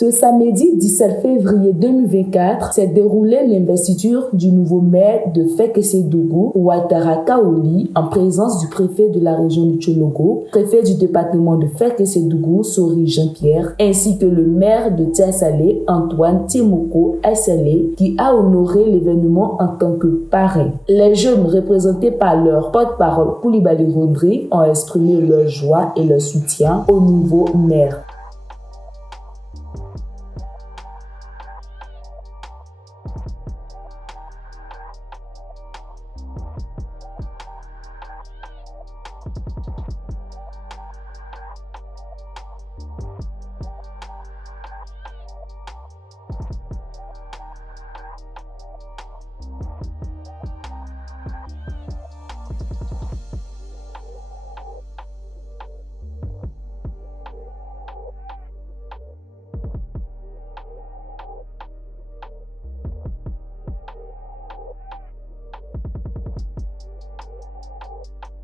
Ce samedi 17 février 2024 s'est déroulée l'investiture du nouveau maire de Fekese-Dougou, Ouattara Kaoli, en présence du préfet de la région du Tchologo, préfet du département de Fekese-Dougou, Sori Jean-Pierre, ainsi que le maire de Tiasalé, Antoine Timoko Assalé, qui a honoré l'événement en tant que parrain. Les jeunes, représentés par leur porte-parole Koulibaly Rodrigue, ont exprimé leur joie et leur soutien au nouveau maire.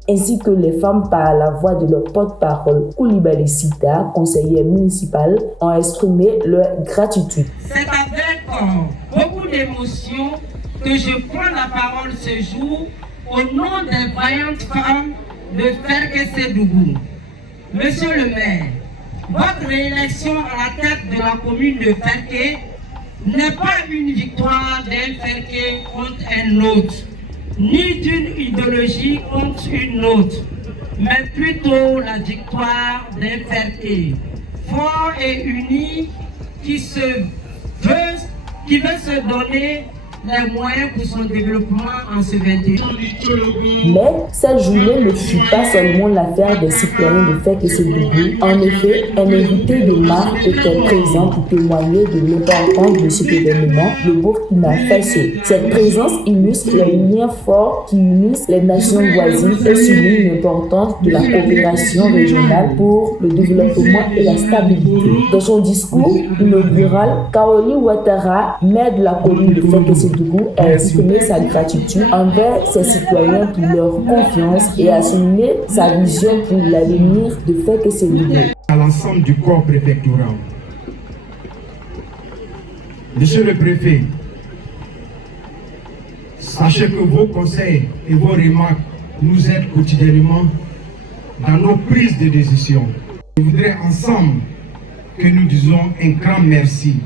Ainsi que les femmes par la voix de leur porte-parole Koulibaly Sita, conseillère municipale, ont exprimé leur gratitude. C'est avec beaucoup d'émotion que je prends la parole ce jour au nom des vaillantes femmes de Fekese-Dougou. Monsieur le maire, votre réélection à la tête de la commune de Fekese n'est pas une victoire d'un Fekese contre un autre, ni d'une idéologie contre une autre, mais plutôt la victoire d'un Fekese fort et uni qui veut se donner les moyens pour son développement en ce 21e. Mais cette journée ne fut pas seulement l'affaire des citoyens de Fekese-Dougou. En effet, un invité de marque était présent pour témoigner de l'importance de cet événement, le Burkina Faso. Cette présence illustre les liens forts qui unissent les nations voisines et souligne l'importance de la coopération régionale pour le développement et la stabilité. Dans son discours inaugural, Kaoli Ouattara, maire de la commune de Fekese-Dougou, a exprimé sa gratitude envers ses citoyens pour leur confiance et a souligné sa vision pour l'avenir de Fekese-Dougou. À l'ensemble du corps préfectoral. Monsieur le préfet, sachez que vos conseils et vos remarques nous aident quotidiennement dans nos prises de décision. Je voudrais ensemble que nous disions un grand merci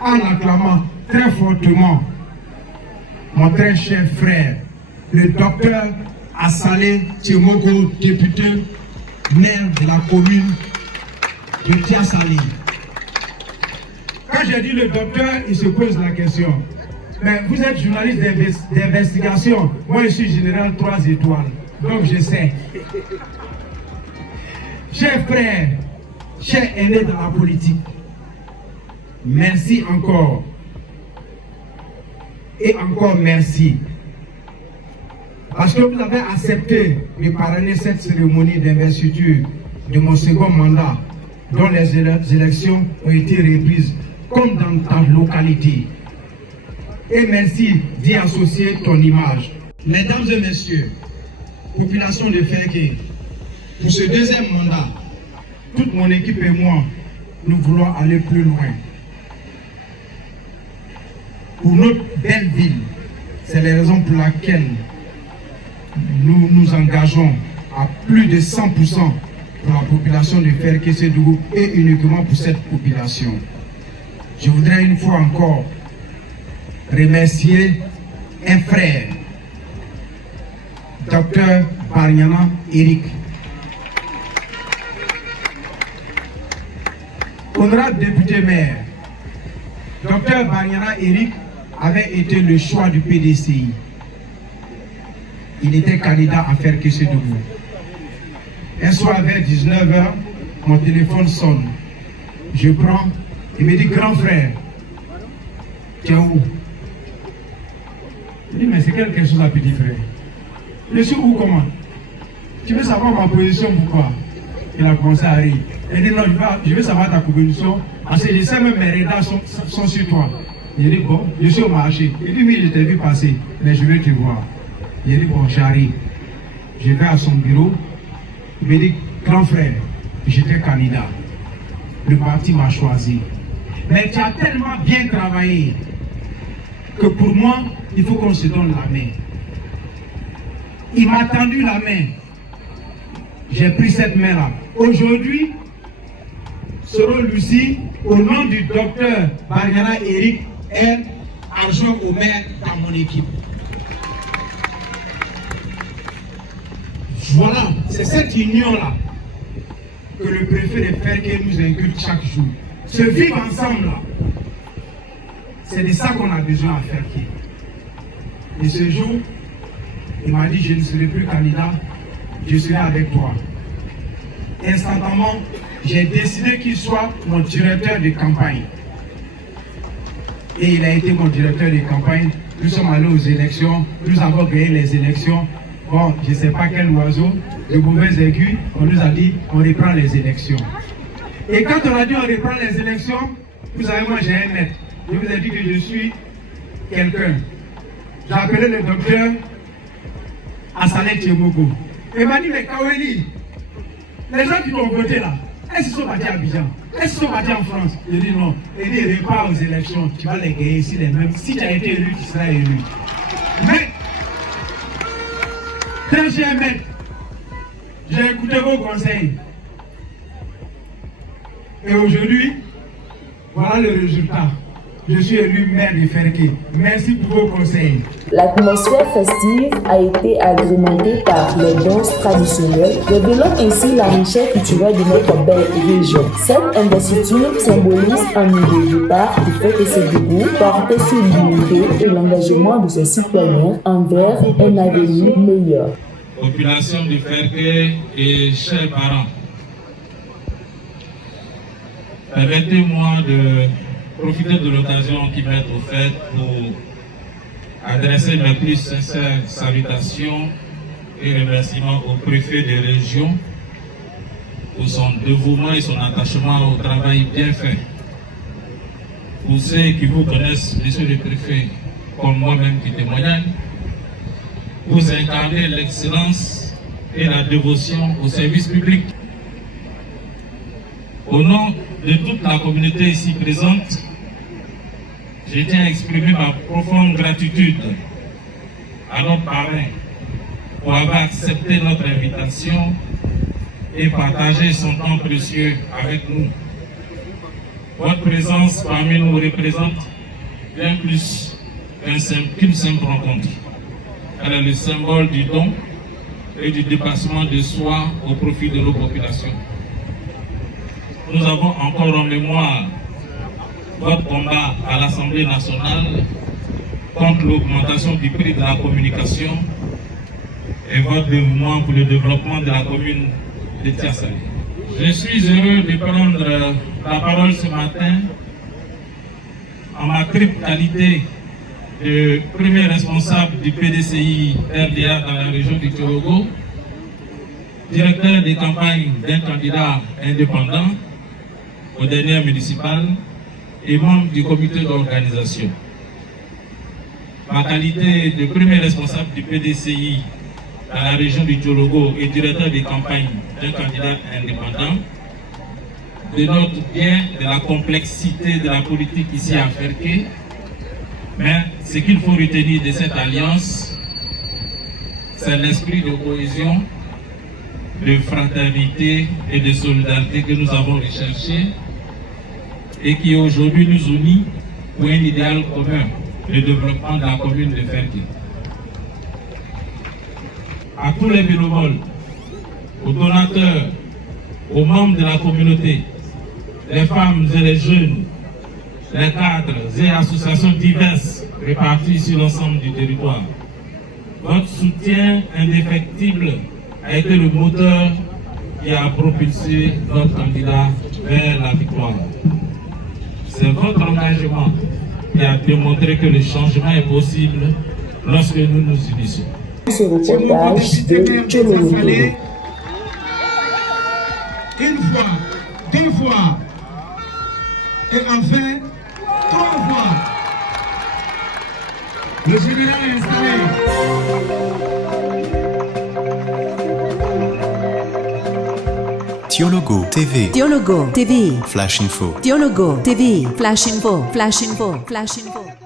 en acclamant très fortement mon très cher frère, le docteur Assalé Timoko, député maire de la commune de Tiasalé. Quand j'ai dit le docteur, il se pose la question. Mais vous êtes journaliste d'investigation, moi je suis général 3 étoiles, donc je sais. Cher frère, cher aîné dans la politique, merci encore. Et encore merci. Parce que vous avez accepté de parrainer cette cérémonie d'investiture de mon second mandat, dont les élections ont été reprises comme dans ta localité. Et merci d'y associer ton image. Mesdames et messieurs, population de Fekese, pour ce deuxième mandat, toute mon équipe et moi, nous voulons aller plus loin. Pour notre belle ville, c'est la raison pour laquelle nous nous engageons à plus de 100% pour la population de Fekese-Dougou et uniquement pour cette population. Je voudrais une fois encore remercier un frère, Dr Bargnana Eric. Honorable député maire, Dr Bargnana Eric avait été le choix du PDCI. Il était candidat à Fekese-Dougou. Un soir vers 19h, mon téléphone sonne. Je prends, il me dit, grand frère, tu es où? Je dis, mais c'est quelque chose à petit frère. Je suis où comment? Tu veux savoir ma position, pourquoi? Il a commencé à rire. Il dit, non, je veux savoir ta position, parce que je sais même mes radars sont sur toi. Il dit, bon, je suis au marché. Il dit, oui, je t'ai vu passer, mais je veux te voir. Il dit, bon, j'arrive. Je vais à son bureau. Il me dit, grand frère, j'étais candidat. le parti m'a choisi. Mais tu as tellement bien travaillé que pour moi, il faut qu'on se donne la main. Il m'a tendu la main. J'ai pris cette main-là. Aujourd'hui, Soro Lucie, au nom du docteur Bargana Eric, est adjoint au maire dans mon équipe. Voilà, c'est cette union-là que le préfet de Ferké nous inculque chaque jour. Se vivre ensemble, là, c'est de ça qu'on a besoin à Ferké. Et ce jour, il m'a dit, je ne serai plus candidat, je serai avec toi. Instantanément, j'ai décidé qu'il soit mon directeur de campagne. Et il a été mon directeur de campagne. Nous sommes allés aux élections, nous avons gagné les élections. Bon, je ne sais pas quel oiseau, de mauvais aiguilles, on nous a dit, on reprend les élections. Et quand on a dit, on reprend les élections, vous savez, moi j'ai un maître. Je vous ai dit que je suis quelqu'un. J'ai appelé le docteur Assalé Tiemogo. Il m'a dit, mais Kaweli, les gens qui t'ont voté là, est-ce qu'ils sont partis à Abidjan? Est-ce qu'ils sont partis en France? Je dis non. Il dit, repars aux élections, tu vas les gagner ici les mêmes. Si tu as été élu, tu seras élu. Mais, très cher maître, j'ai écouté vos conseils. Et aujourd'hui, voilà le résultat. Je suis élu maire de Ferké. Merci pour vos conseils. L'atmosphère festive a été agrémentée par les danses traditionnelles, révélant ainsi la richesse culturelle de notre belle région. Cette investiture symbolise un nouveau départ qui fait que ce debout porte sur l'unité et l'engagement de ses citoyens envers un avenir meilleur. Population de Ferké et chers parents, permettez-moi de profiter de l'occasion qui m'est offerte pour adresser mes plus sincères salutations et remerciements au préfet de région pour son dévouement et son attachement au travail bien fait. Pour ceux qui vous connaissent, monsieur le préfet, comme moi-même qui témoigne, vous incarnez l'excellence et la dévotion au service public. Au nom de toute la communauté ici présente, je tiens à exprimer ma profonde gratitude à notre parrain pour avoir accepté notre invitation et partagé son temps précieux avec nous. Votre présence parmi nous représente bien plus qu'une simple rencontre. Elle est le symbole du don et du dépassement de soi au profit de nos populations. Nous avons encore en mémoire votre combat à l'Assemblée nationale contre l'augmentation du prix de la communication et votre dévouement pour le développement de la commune de Tiassali. Je suis heureux de prendre la parole ce matin en ma triple qualité de premier responsable du PDCI RDA dans la région du Tchologo, directeur des campagnes d'un candidat indépendant aux dernières municipales et membre du comité d'organisation. Ma qualité de premier responsable du PDCI dans la région du Tchologo et directeur des campagnes d'un candidat indépendant dénote bien de la complexité de la politique ici à Ferké, mais ce qu'il faut retenir de cette alliance, c'est l'esprit de cohésion, de fraternité et de solidarité que nous avons recherché et qui aujourd'hui nous unit pour un idéal commun, le développement de la commune de Ferké. À tous les bénévoles, aux donateurs, aux membres de la communauté, les femmes et les jeunes, les cadres et associations diverses réparties sur l'ensemble du territoire. Votre soutien indéfectible a été le moteur qui a propulsé notre candidat vers la victoire. C'est votre engagement qui a démontré que le changement est possible lorsque nous nous unissons. Ce reportage de Tchologo. Une fois, deux fois, et enfin, trois fois. Le général est installé. Dialogo TV. Dialogo TV. Flash Info. Dialogo TV. Flash Info. Flash Info. Flash Info.